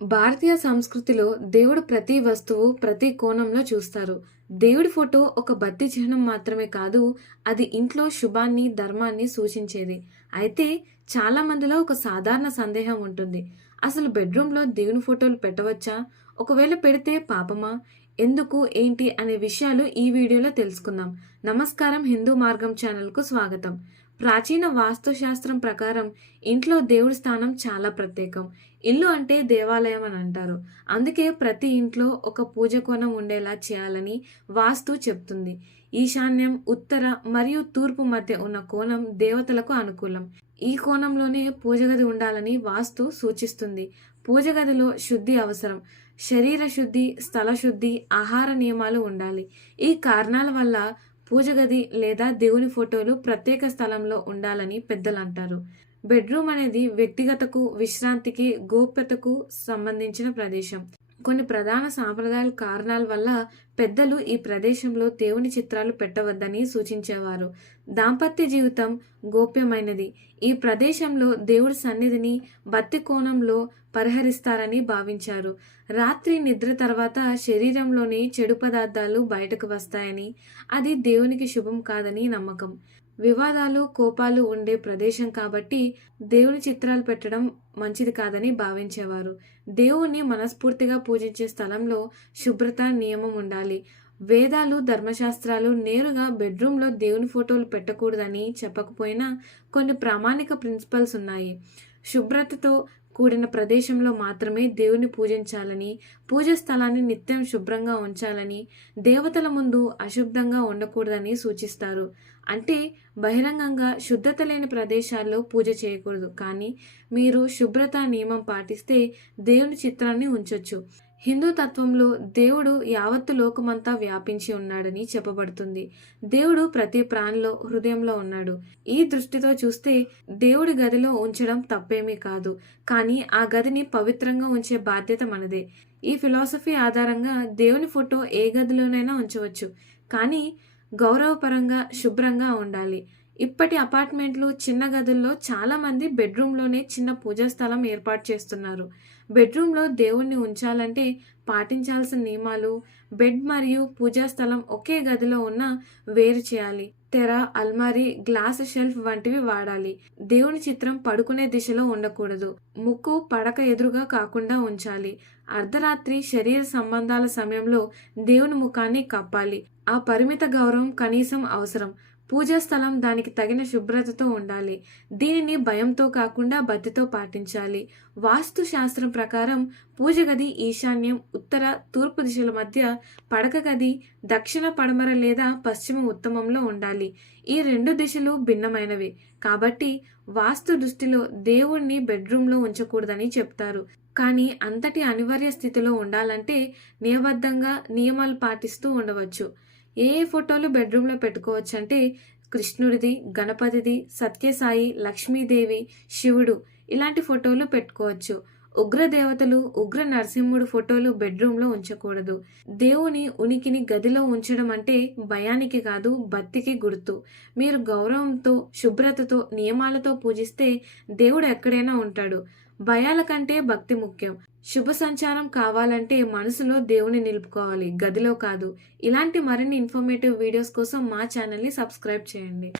భారతీయ సంస్కృతిలో దేవుడు ప్రతి వస్తువు ప్రతి కోణంలో చూస్తారు. దేవుడి ఫోటో ఒక భక్తి చిహ్నం మాత్రమే కాదు, అది ఇంట్లో శుభాన్ని, ధర్మాన్ని సూచించేది. అయితే చాలా మందిలో ఒక సాధారణ సందేహం ఉంటుంది. అసలు బెడ్రూమ్‌లో దేవుని ఫోటోలు పెట్టవచ్చా? ఒకవేళ పెడితే పాపమా? ఎందుకు? ఏంటి? అనే విషయాలు ఈ వీడియోలో తెలుసుకుందాం. నమస్కారం, హిందూ మార్గం ఛానల్‌కు స్వాగతం. ప్రాచీన వాస్తుశాస్త్రం ప్రకారం ఇంట్లో దేవుడి స్థానం చాలా ప్రత్యేకం. ఇల్లు అంటే దేవాలయం అని అంటారు. అందుకే ప్రతి ఇంట్లో ఒక పూజ కోణం ఉండేలా చేయాలని వాస్తు చెప్తుంది. ఈశాన్యం, ఉత్తర మరియు తూర్పు మధ్య ఉన్న కోణం దేవతలకు అనుకూలం. ఈ కోణంలోనే పూజ గది ఉండాలని వాస్తు సూచిస్తుంది. పూజ గదిలో శుద్ధి అవసరం. శరీర శుద్ధి, స్థల శుద్ధి, ఆహార నియమాలు ఉండాలి. ఈ కారణాల వల్ల పూజ గది లేదా దేవుని ఫోటోలు ప్రత్యేక స్థలంలో ఉండాలని పెద్దలు అంటారు. బెడ్రూమ్ అనేది వ్యక్తిగతకు, విశ్రాంతికి, గోప్యతకు సంబంధించిన ప్రదేశం. కొన్ని ప్రధాన సాంప్రదాయాల కారణాల వల్ల పెద్దలు ఈ ప్రదేశంలో దేవుని చిత్రాలు పెట్టవద్దని సూచించేవారు. దాంపత్య జీవితం గోప్యమైనది. ఈ ప్రదేశంలో దేవుడి సన్నిధిని భక్తి కోణంలో పరిహరిస్తారని భావించారు. రాత్రి నిద్ర తర్వాత శరీరంలోని చెడు పదార్థాలు బయటకు వస్తాయని, అది దేవునికి శుభం కాదని నమ్మకం. వివాదాలు, కోపాలు ఉండే ప్రదేశం కాబట్టి దేవుని చిత్రాలు పెట్టడం మంచిది కాదని భావించేవారు. దేవుణ్ణి మనస్ఫూర్తిగా పూజించే స్థలంలో శుభ్రత నియమం ఉండాలి. వేదాలు, ధర్మశాస్త్రాలు నేరుగా బెడ్రూమ్లో దేవుని ఫోటోలు పెట్టకూడదని చెప్పకపోయినా కొన్ని ప్రామాణిక ప్రిన్సిపల్స్ ఉన్నాయి. శుభ్రతతో కూడిన ప్రదేశంలో మాత్రమే దేవుని పూజించాలని, పూజ స్థలాన్ని నిత్యం శుభ్రంగా ఉంచాలని, దేవతల ముందు అశుభ్రంగా ఉండకూడదని సూచిస్తారు. అంటే బహిరంగంగా శుద్ధత లేని ప్రదేశాల్లో పూజ చేయకూడదు. కానీ మీరు శుభ్రత నియమం పాటిస్తే దేవుని చిత్రాన్ని ఉంచొచ్చు. హిందూ తత్వంలో దేవుడు యావత్తు లోకమంతా వ్యాపించి ఉన్నాడని చెప్పబడుతుంది. దేవుడు ప్రతి ప్రాణిలో, హృదయంలో ఉన్నాడు. ఈ దృష్టితో చూస్తే దేవుడి గదిలో ఉంచడం తప్పేమీ కాదు. కానీ ఆ గదిని పవిత్రంగా ఉంచే బాధ్యత మనదే. ఈ ఫిలాసఫీ ఆధారంగా దేవుని ఫోటో ఏ గదిలోనైనా ఉంచవచ్చు. కానీ గౌరవపరంగా, శుభ్రంగా ఉండాలి. ఇప్పటి అపార్ట్మెంట్లు, చిన్న గదుల్లో చాలా మంది బెడ్రూమ్లోనే చిన్న పూజా స్థలం ఏర్పాటు చేస్తున్నారు. బెడ్రూమ్లో దేవుణ్ణి ఉంచాలంటే పాటించాల్సిన నియమాలు: బెడ్ మరియు పూజా స్థలం ఒకే గదిలో ఉన్న వేరు చేయాలి. తెర, అల్మారీ, గ్లాస్ షెల్ఫ్ వంటివి వాడాలి. దేవుని చిత్రం పడుకునే దిశలో ఉండకూడదు. ముక్కు పడక ఎదురుగా కాకుండా ఉంచాలి. అర్ధరాత్రి శరీర సంబంధాల సమయంలో దేవుని ముఖాన్ని కప్పాలి. ఆ పరిమిత గౌరవం కనీసం అవసరం. పూజా స్థలం దానికి తగిన శుభ్రతతో ఉండాలి. దీనిని భయంతో కాకుండా భక్తితో పాటించాలి. వాస్తు శాస్త్రం ప్రకారం పూజ గది ఈశాన్యం, ఉత్తర, తూర్పు దిశల మధ్య, పడక గది దక్షిణ, పడమర లేదా పశ్చిమ ఉత్తమంలో ఉండాలి. ఈ రెండు దిశలు భిన్నమైనవి కాబట్టి వాస్తు దృష్టిలో దేవుణ్ణి బెడ్రూమ్లో ఉంచకూడదని చెప్తారు. కానీ అంతటి అనివార్య స్థితిలో ఉండాలంటే నియబద్ధంగా నియమాలు పాటిస్తూ ఉండవచ్చు. ఏ ఫోటోలు బెడ్రూమ్లో పెట్టుకోవచ్చు అంటే కృష్ణుడిది, గణపతిది, సత్యసాయి, లక్ష్మీదేవి, శివుడు ఇలాంటి ఫోటోలు పెట్టుకోవచ్చు. ఉగ్ర దేవతలు, ఉగ్ర నరసింహుడు ఫోటోలు బెడ్రూమ్లో ఉంచకూడదు. దేవుని ఉనికిని గదిలో ఉంచడం అంటే భయానికి కాదు, భక్తికి గుర్తు. మీరు గౌరవంతో, శుభ్రతతో, నియమాలతో పూజిస్తే దేవుడు ఎక్కడైనా ఉంటాడు. భయాల కంటే భక్తి ముఖ్యం. శుభ సంచారం కావాలంటే మనసులో దేవుని నిలుపుకోవాలి, గదిలో కాదు. ఇలాంటి మరిన్ని ఇన్ఫర్మేటివ్ వీడియోస్ కోసం మా ఛానల్ని సబ్స్క్రైబ్ చేయండి.